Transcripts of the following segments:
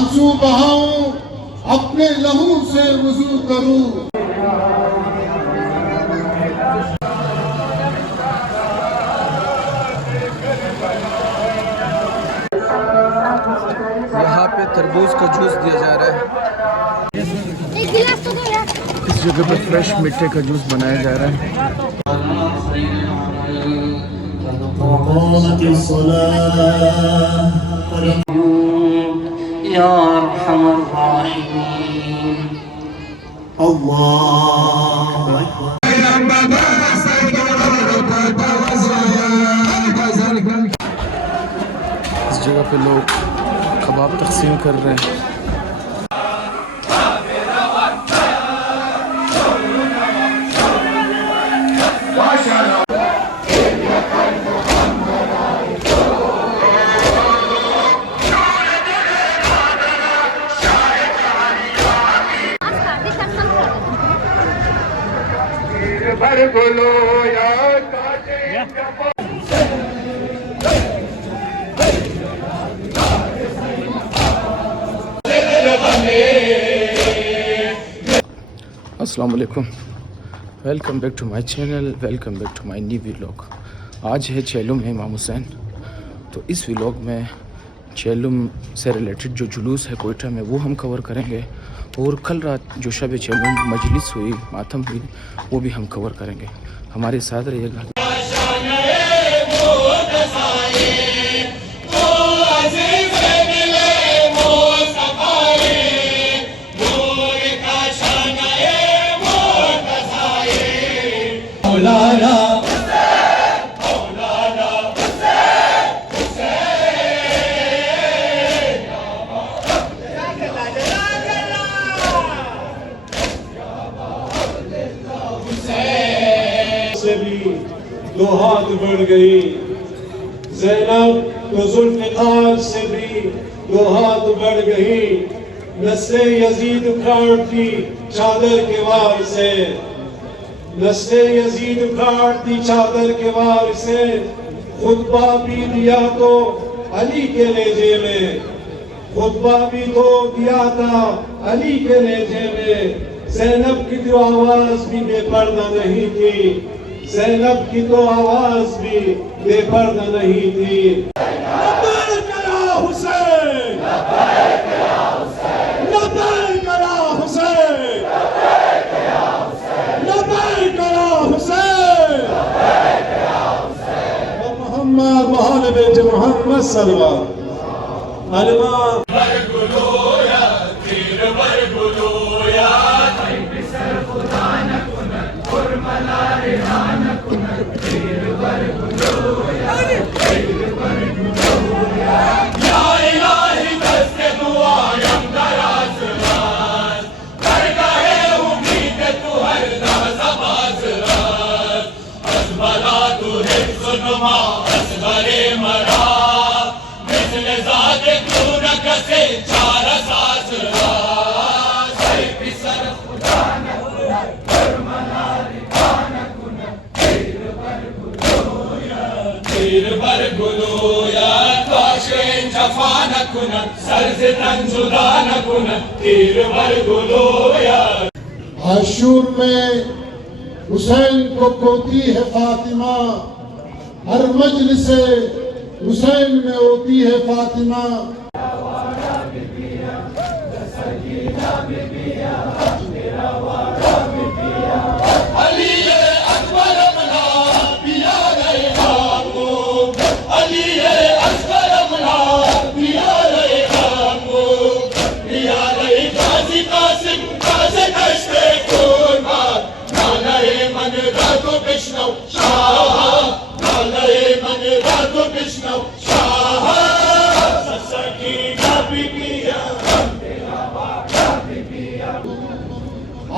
आंसू बहाऊं, अपने लहू से वुजू करूं। यहाँ पे तरबूज का जूस दिया जा रहा है। एक गिलास तो दो यार। इस जगह पे फ्रेश मीठे का जूस बनाया जा रहा है। इस जगह पे लोग कबाब तकसीम कर रहे हैं। अस्सलाम वालेकुम, welcome back to my channel, welcome back to my new vlog. आज है चेलुम है इमाम हुसैन। तो इस व्लॉग में चेलुम से रिलेटेड जो जुलूस है कोयटा में वो हम कवर करेंगे, और कल रात जो शब चेलुम मजलिस हुई, मातम हुई, वो भी हम कवर करेंगे। हमारे साथ रहिएगा। से भी दो हाथ बढ़ गई, ज़ैनब तो ज़ुल्फ़िकार से भी दो हाथ बढ़ गई। नस्ले यजीद काटती चादर के वार से, नस्ले यजीद काटती चादर के वार से। खुतबा भी दिया तो अली के लहजे में, खुतबा भी तो दिया था अली के लहजे में। ज़ैनब की तो आवाज भी बेपर्दा नहीं थी, ज़ैनब की तो आवाज भी बेपर्दा नहीं थी। लब्बैक या हुसैन, लब्बैक या हुसैन, लब्बैक या हुसैन, लब्बैक या हुसैन, लब्बैक या हुसैन। मोहम्मद मोहन बेट मोहम्मद सल्लल्लाहु अलैहि वसल्लम। आशूर में हुसैन को खोती है फातिमा, हर मजलिस से हुसैन में होती है फातिमा।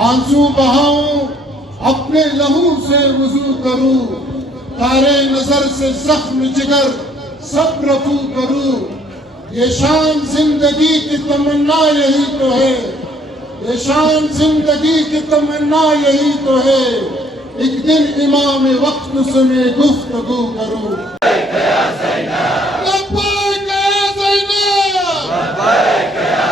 आंसू बहाऊं, अपने लहू से वुजू करूं। तारे नजर से जख्म जिगर सब रफू करूं। ये शान जिंदगी की तमन्ना यही तो है, ये शान जिंदगी की तमन्ना यही तो है। एक दिन इमाम वक्त से मैं गुफ्तगू करूं। लब्बैक या ज़ैनब, लब्बैक या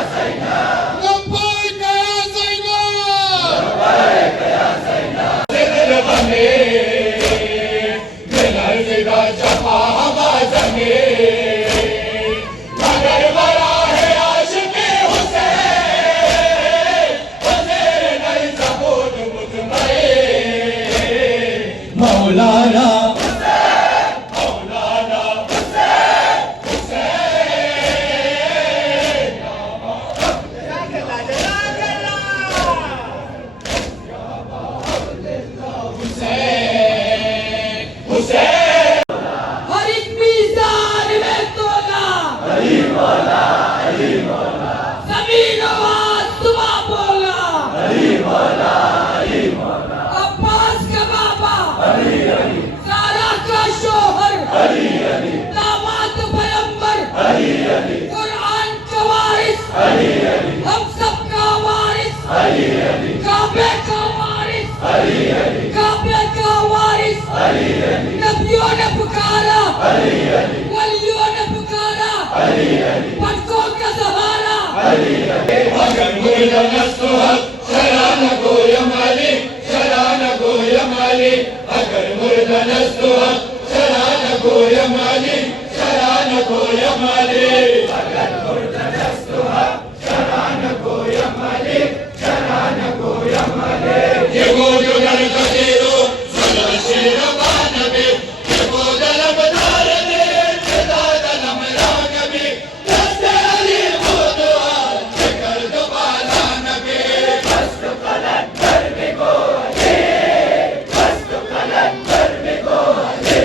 लर्ज़िदा जफ़ा हवा ज़मीन मगर बरा है आशिक़े हुसैन हुसैन नहीं सबूत मुतमईन मौलाना हम सबका वारिस काबे का वारिस काबे का वारिस नबियों ने पुकारा वलियों ने पुकारा पटकों का सहारा अगर मुर्दा नस्तो हक शरान गो या मालिक शरान गो या मालिक अगर मुर्दा नस्तो हक शरान गो या मालिक शरान गो या मालिक अगर मुर्दा नस्तो हक शरान गो या मालिक शरान गो या मालिक ये वो जो दर कदेरो सदा शेर बानबे ये वो दलम दार दे सदा दलम रागबे दस्ते अली खुदा कर दो बाला नबे मस्त कलक कर बिगो दे मस्त कलक कर बिगो दे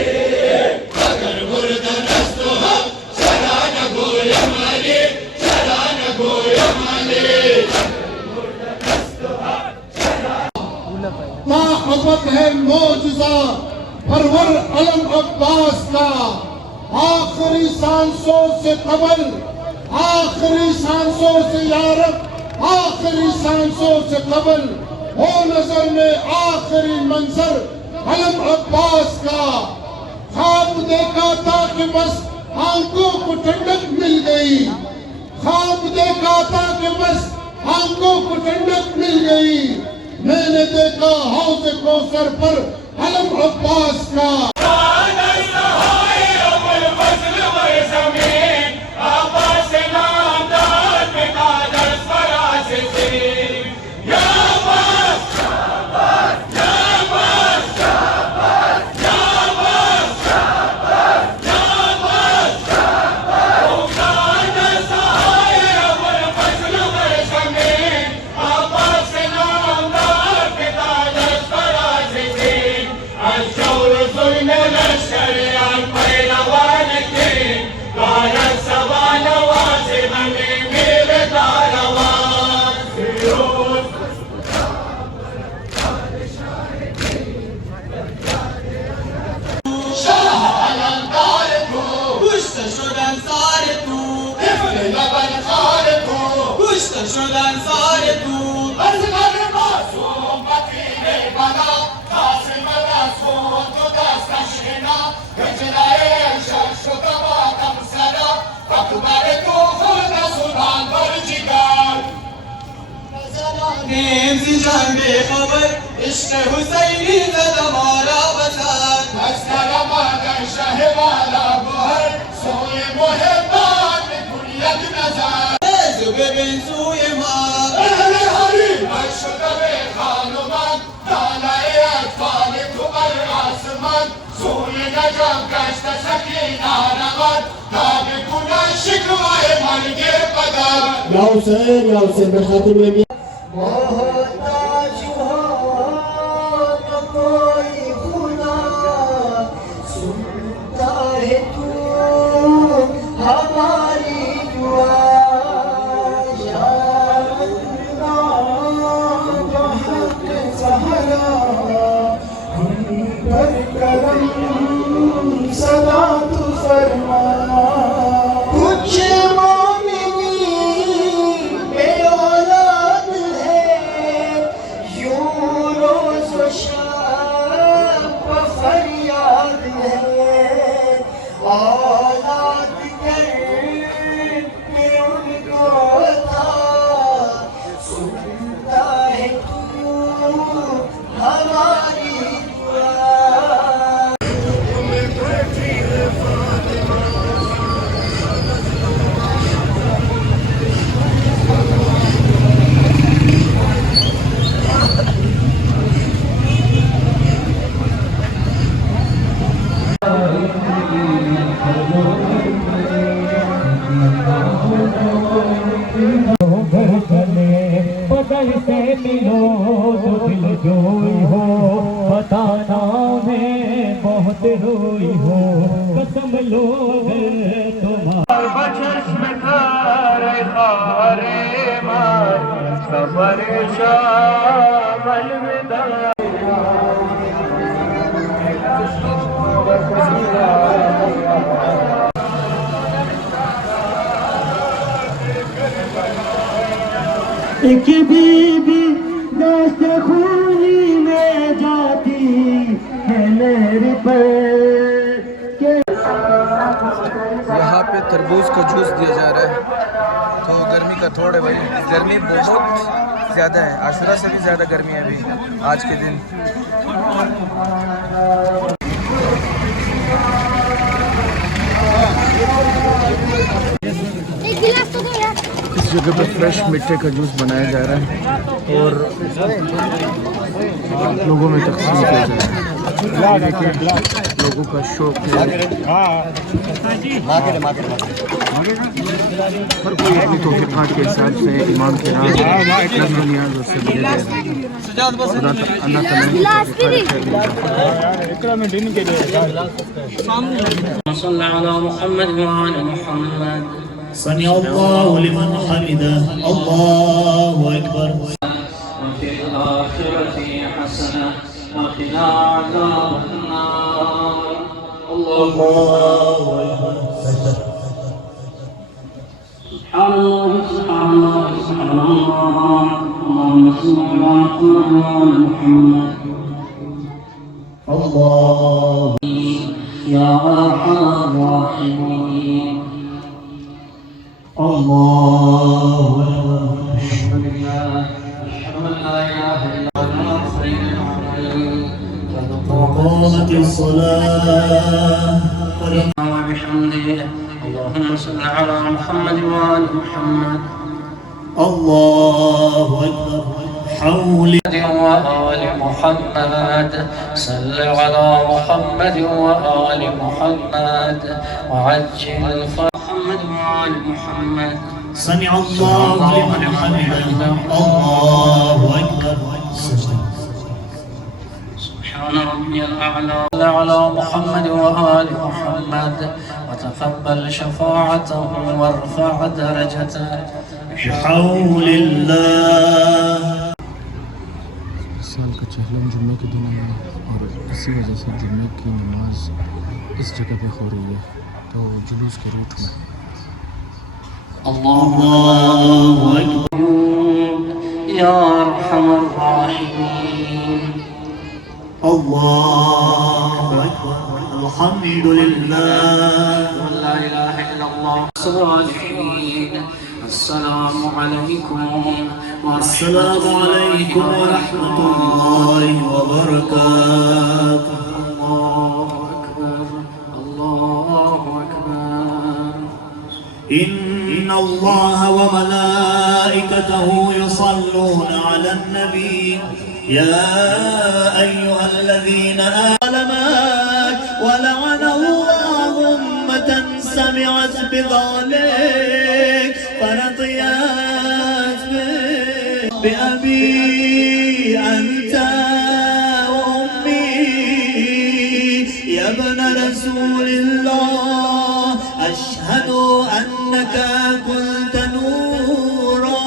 अगर मुर्दा नस्तो हक शरान गो या मालिक शरान गो या मालिक ता अबद है मौजज़ा परवर अलम अब्बास का आखिरी सांसों से कबल आखिरी सांसों से यारब आखिरी सांसों से कबल हो नजर में आखिरी मंजर अलम अब्बास का ख्वाब देखा था कि बस आंखों को ठंडक मिल गई ख्वाब देखा था कि बस आंखों को ठंडक मिल गई मैंने देखा हौज़ कौसर पर अलम अब्बास का شدن سار تو از غر معصوم بطیر بلا قاسم رسول تو دستش اینا گجلای شش و دباغم سرا اکبر تو خود سلطان بر جگر نیم زی جنگ خبر عشق حسینی زد مارا بسن از نرمادن شه والا بهر سوی محبان کنیت نظر ببین سوی ما اهل حریم شده به خانمان دانای اطفال تو بر آسمان سوی نجات گشت سکینه نماد تا بکنن شکوای مرگ پدر یا حسین به خاطر نمی बदल से मिलो तो दिल जोई हो, बताना मैं बहुत रोई हो, कसम लो तुम्हारा चश्म खारे खारे मार सफर शाम अलविदा। एक बीबी दस्त खूनी में जाती है मेरे पर। यहाँ पे तरबूज का जूस दिया जा रहा है, तो गर्मी का थोड़ा भाई, गर्मी बहुत ज़्यादा है, आशुरा से भी ज़्यादा गर्मी है अभी आज के दिन। एक गिलास तो दो यार। इस जगह पे फ्रेश मिट्टी का जूस बनाया जा रहा है और लोगों में तकसीम किया जा रहा है। लोगों का शौक है, हर कोई अपनी तौफीक़ात के हिसाब से ईमान के नाम नियाज़ उससे मिले गए। अल्लाह ताला समी अल्लाहु लिमन हमिदा, अल्लाहु अकबर। وفي الآخرة حسنة وقنا عذاب النار الله أكبر سبحان الله سبحان الله سبحان الله اللهم صل على محمد الله يا أرحم الراحمين الله أكبر قامت الصلاة وبحمده اللهم صل على محمد وآل محمد الله أكبر حولي وآل محمد صل على محمد وآل محمد وعجل محمد وآل محمد سمع الله لمن حمده الله أكبر سبحان ربي الأعلى على محمد وآل محمد وتقبل شفاعته وارفع درجته بحول الله। साल का चहलम जुम्मे के दिन आया और इसी वजह से जुम्मे की नमाज इस जगह पे हो रही है, तो जुलूस के रूट में الله أكبر يا أرحم الراحمين الله أكبر الحمد لله لا إله إلا الله الصالحين السلام عليكم السلام عليكم ورحمة الله وبركاته الله أكبر الله أكبر إن الله وملائكته يصلون على النبي يا أيها الذين آمنوا ولعن الله أمة سمعت بذلك فرضيت بأبي أنت وأمي يا ابن رسول الله أشهد أنك كنت نورا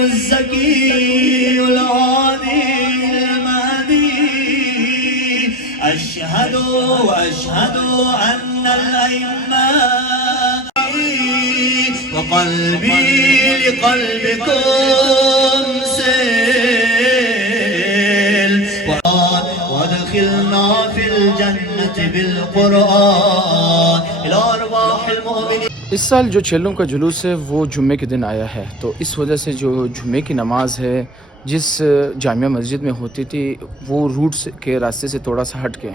الزكي العادي المهدي أشهد وأشهد أن الأئمة وقلبي لقلبكم سيل وادخلنا في الجنة بالقرآن إلى أرواح المؤمنين। इस साल जो चेलों का जुलूस है वो जुम्मे के दिन आया है, तो इस वजह से जो जुम्मे की नमाज़ है जिस जामिया मस्जिद में होती थी वो रूट के रास्ते से थोड़ा सा हट के,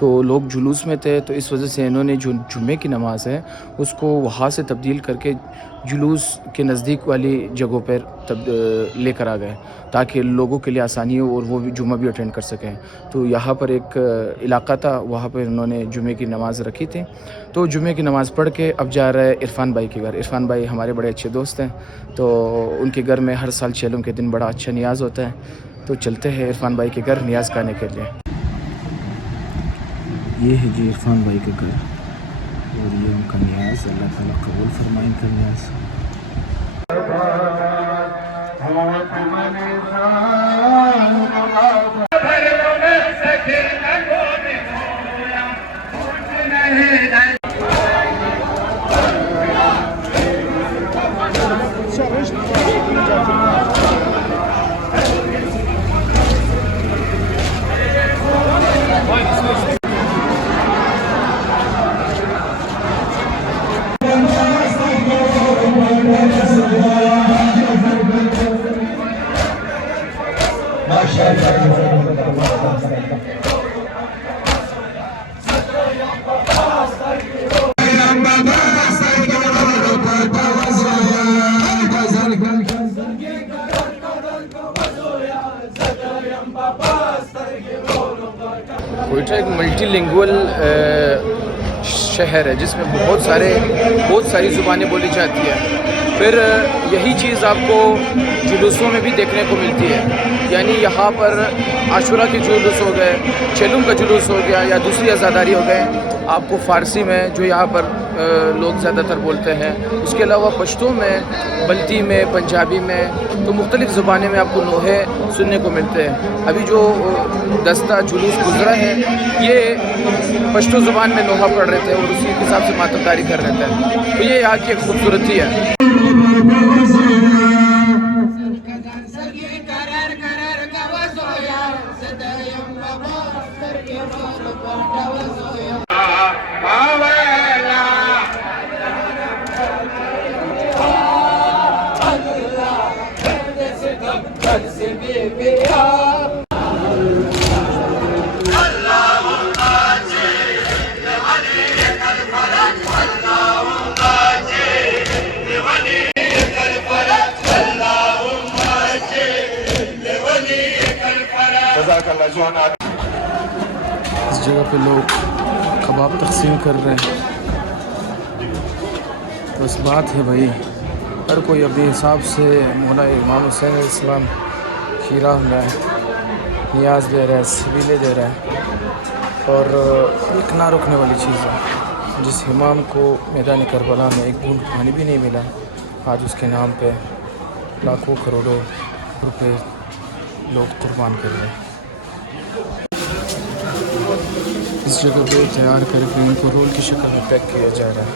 तो लोग जुलूस में थे, तो इस वजह से इन्होंने जो जुम्मे की नमाज़ है उसको वहाँ से तब्दील करके जुलूस के नज़दीक वाली जगहों पर लेकर आ गए ताकि लोगों के लिए आसानी हो और वो भी जुम्मा भी अटेंड कर सकें। तो यहाँ पर एक इलाका था, वहाँ पर इन्होंने जुम्मे की नमाज़ रखी थी। तो जुम्मे की नमाज़ पढ़ के अब जा रहा है इरफान भाई के घर। इरफान भाई हमारे बड़े अच्छे दोस्त हैं, तो उनके घर में हर साल चेलम के दिन बड़ा अच्छा नियाज़ होता है। तो चलते हैं इरफान भाई के घर नियाज़ खाने के लिए। ये है जी इरफान भाई का घर और ये उनका नियाज़। अल्लाह ताला कबूल फरमाए इनका नियाज़। कोयटा एक मल्टीलिंगुअल शहर है जिसमें बहुत सारी ज़ुबानें बोली जाती है। फिर यही चीज़ आपको जुलूसों में भी देखने को मिलती है। यानी यहाँ पर आशुरा के जुलूस हो गए, चेलुम का जुलूस हो गया या दूसरी अज़ादारी हो गए, आपको फ़ारसी में जो यहाँ पर लोग ज़्यादातर बोलते हैं। उसके अलावा पश्तो में, बल्ती में, पंजाबी में, तो मुख्तलिफ़ ज़ुबानें में आपको नोहे सुनने को मिलते हैं। अभी जो दस्ता जुलूस गुज़रा है ये पश्तो ज़ुबान में नोहा पढ़ रहे थे और उसी के हिसाब से मातमदारी कर रहे थे। तो ये यहाँ की एक खूबसूरती है। इस जगह पे लोग कबाब तकसीम कर रहे हैं। बस बात है भाई, हर कोई अपने हिसाब से मौला इमाम हुसैन इस्लाम खीरा है, नियाज़ दे रहा है, सबीले दे रहा है। और एक ना रुकने वाली चीज़ है, जिस इमाम को मैदान करबला में एक बूंद पानी भी नहीं मिला, आज उसके नाम पे लाखों करोड़ों रुपए लोग कुर्बान कर रहे हैं। इस जगह पे तैयार करके इनको रोल की शक्ल में पैक किया जा रहा है।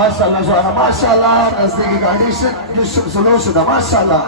माशाल्लाह माशाल्लाह, नज़दीकी गाड़ी से जुलूस था माशाल्लाह।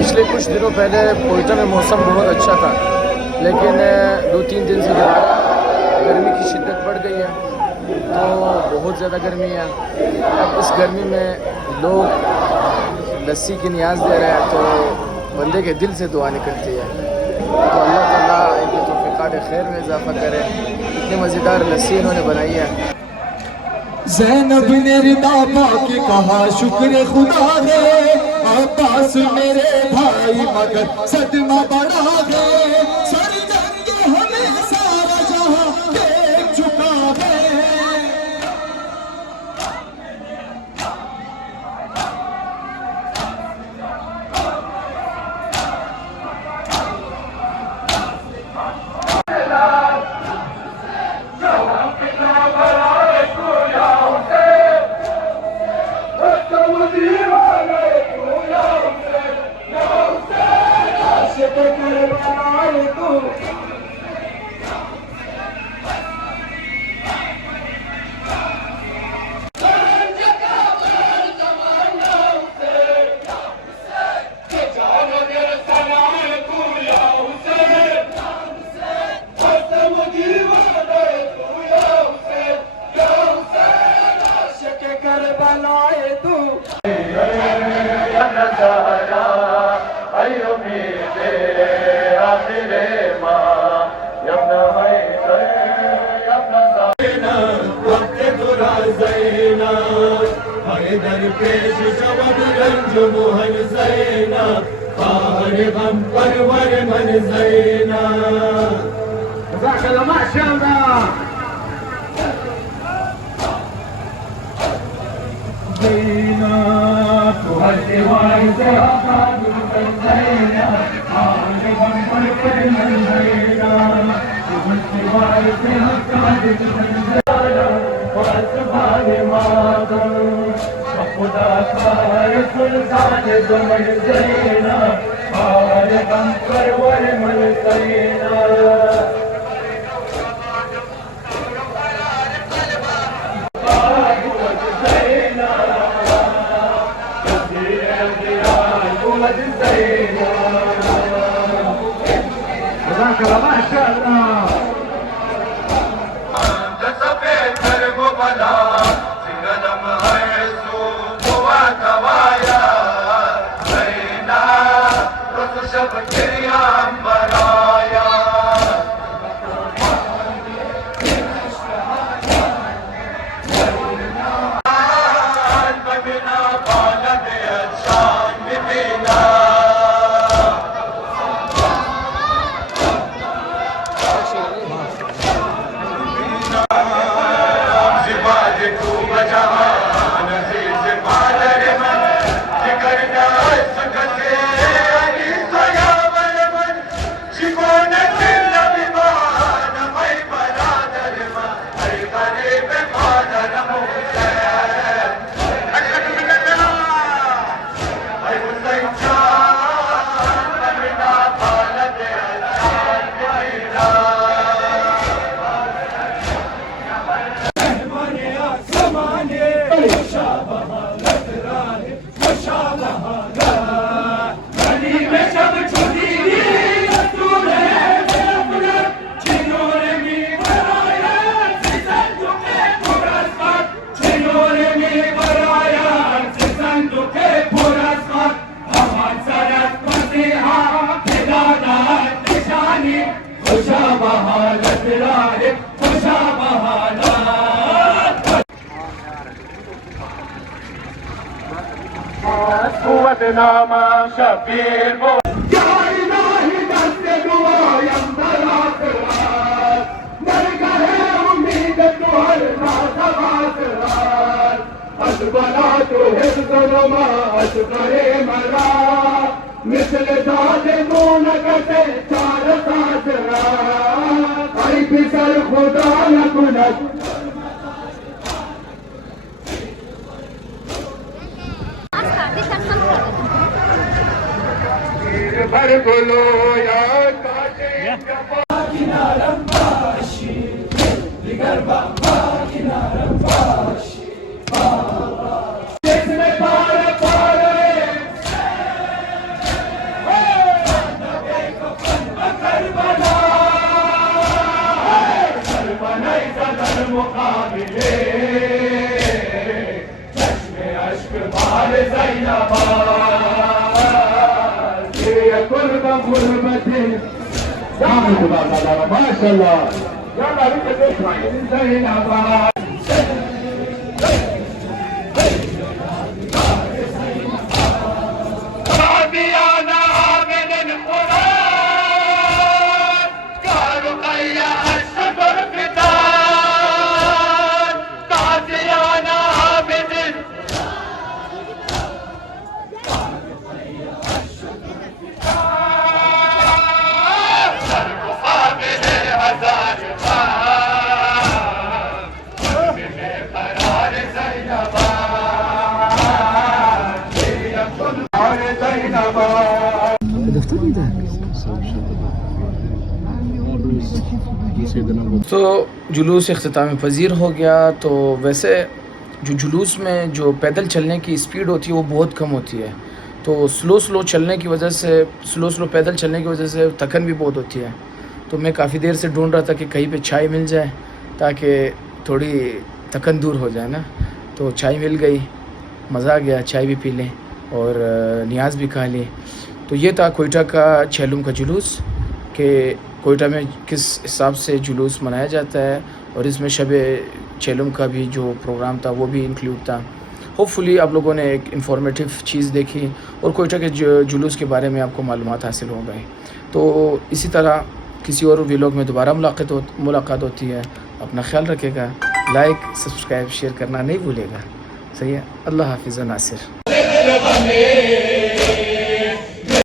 पिछले कुछ दिनों पहले कोयटा में मौसम बहुत अच्छा था, लेकिन 2-3 दिन से दोबारा गर्मी की शिद्दत बढ़ गई है। तो बहुत ज़्यादा गर्मी है। अब इस गर्मी में लोग लस्सी की नियाज़ दे रहे हैं, तो बंदे के दिल से दुआ निकलती है। तो अल्लाह ताला इनके तौफ़ीक़ात खैर में इजाफ़ा करे। इतनी मज़ेदार लस्सी इन्होंने बनाई है। ज़ैनब ने रिदा पाके कहा शुक्र खुदा है, अब्बास मेरे भाई मगर सदमा बड़ा है। सर जंगे हमें सारा जहां देख चुका है। बनाए तू दरपेश शबद रंज मोहन जैना पार गम परवर मन जैना माशाअल्लाह जैना तू हर सिवाय से आकाश जैना पार गम परवर मन जैना तू हर सिवाय से आकाश जैना पास भागे मातम खुदा खार सुल्तान दुमन जैना और गम परवर मन जैना माशाअल्लाह नामा शबीर वो बना तो करे मरा मिसल दादे दोन कटे चार सासरा आई फिसल खुदा न कुनत भर बोलो या काटे किनारम बाशी दिगर बाबा किनारम बाशी जिसमें पार पार करबला करबला सदर मुकाबिले चश्मे अश्क बार ज़ैनबाद गुरबते माशाअल्लाह ज़ैनबाद तो जुलूस इख्तिताम पज़ीर हो गया। तो वैसे जो जुलूस में जो पैदल चलने की स्पीड होती है वो बहुत कम होती है, तो स्लो चलने की वजह से स्लो पैदल चलने की वजह से थकन भी बहुत होती है। तो मैं काफ़ी देर से ढूंढ रहा था कि कहीं पे चाय मिल जाए ताकि थोड़ी थकन दूर हो जाए ना। तो चाय मिल गई, मज़ा आ गया, चाय भी पी लें और नियाज़ भी खा ली। तो ये था कोयटा का चेलुम का जुलूस कि कोयटा में किस हिसाब से जुलूस मनाया जाता है, और इसमें शब चेलुम का भी जो प्रोग्राम था वो भी इंक्लूड था। होपफुली आप लोगों ने एक इंफॉर्मेटिव चीज़ देखी और कोयटा के जुलूस के बारे में आपको मालूमात हासिल हो गई। तो इसी तरह किसी और व्लॉग में दोबारा मुलाकात होती है। अपना ख्याल रखिएगा, लाइक सब्सक्राइब शेयर करना नहीं भूलेगा। सही है, अल्लाह हाफिज़ नासिर।